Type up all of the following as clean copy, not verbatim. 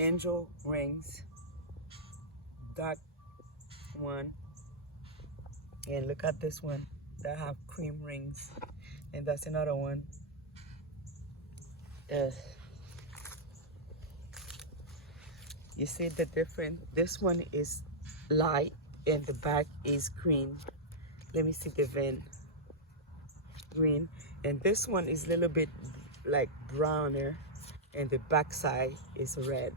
angel rings, dark one, and look at this one that have cream rings, and that's another one. You see the difference? This one is light and the back is green. Let me see the vein. Green. And this one is a little bit like browner and the back side is red.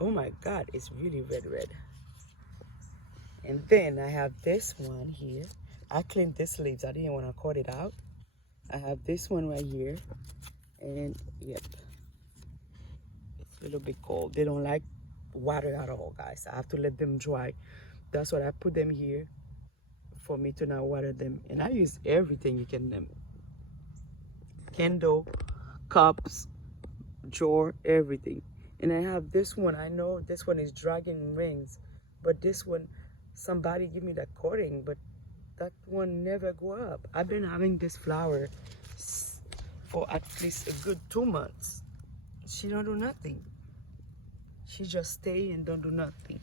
Oh my God, it's really red. And then I have this one here. I cleaned this leaves. I didn't want to cut it out. I have this one right here. And yep, it's a little bit cold. They don't like water at all, guys. I have to let them dry. That's why I put them here, for me to not water them. And I use everything you can name. Candle, cups, drawer, everything. And I have this one. I know this one is dragon rings, but this one, somebody give me that coating, but that one never go up. I've been having this flower for at least a good 2 months. She don't do nothing. She just stay and don't do nothing.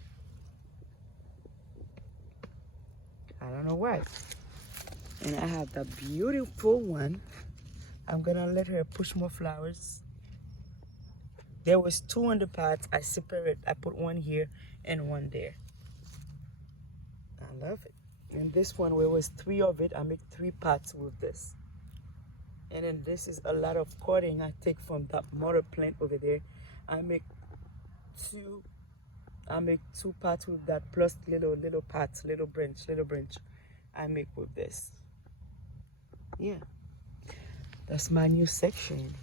I don't know why. And I have the beautiful one. I'm gonna let her push more flowers. There was 2 on the pots. I separate. I put one here and one there. I love it. And this one, where was 3 of it, I make 3 pots with this. And then this is a lot of cutting I take from that mother plant over there. I make 2 pots with that, plus little pots, little branch I make with this. Yeah, that's my new section